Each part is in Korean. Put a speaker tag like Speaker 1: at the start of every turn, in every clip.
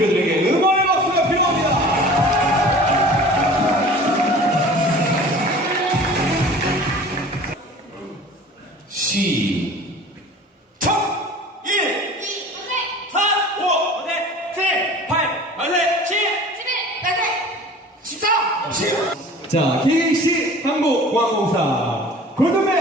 Speaker 1: 그들에게 응원의 박수가 필요합니다. 시작!
Speaker 2: 1, 2, 4, 5, 5, 7, 8, 8, 7, 11, 14.
Speaker 1: 자, KC 한국공항공사 골든벨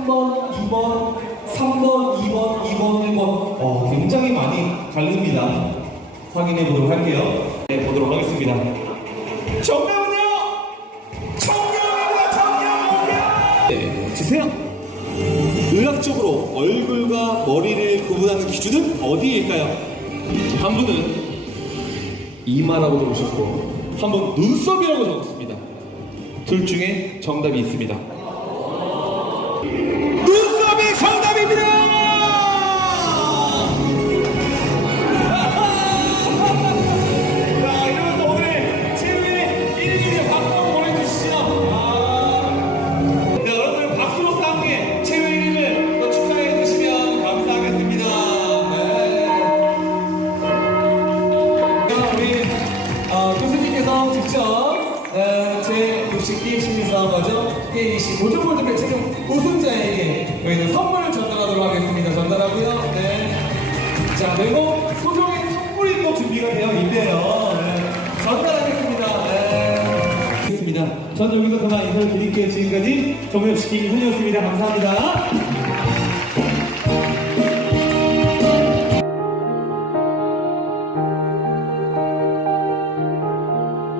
Speaker 1: 3번, 2번, 3번, 2번, 2번, 1번. 어, 굉장히 많이 다릅니다. 확인해 보도록 할게요. 네, 보도록 하겠습니다. 정답은요? 청룡입니다, 청룡! 네, 주세요. 의학적으로 얼굴과 머리를 구분하는 기준은 어디일까요? 한 분은 이마라고 적으셨고 한번 눈썹이라고 적었습니다. 둘 중에 정답이 있습니다. 눈썹이 정답 제62 심리싸움과정 KBC 고정골드배 최종 우승자에게 저희는 선물을 전달하도록 하겠습니다. 전달하고요. 네. 자, 그리고 소정의 선물이 또 준비가 되어 있네요. 네. 전달하겠습니다. 네. 알겠습니다. 저는 여기서 그만 인사를 드릴게요. 지금까지 정우엽 시킴이 훈이었습니다. 감사합니다.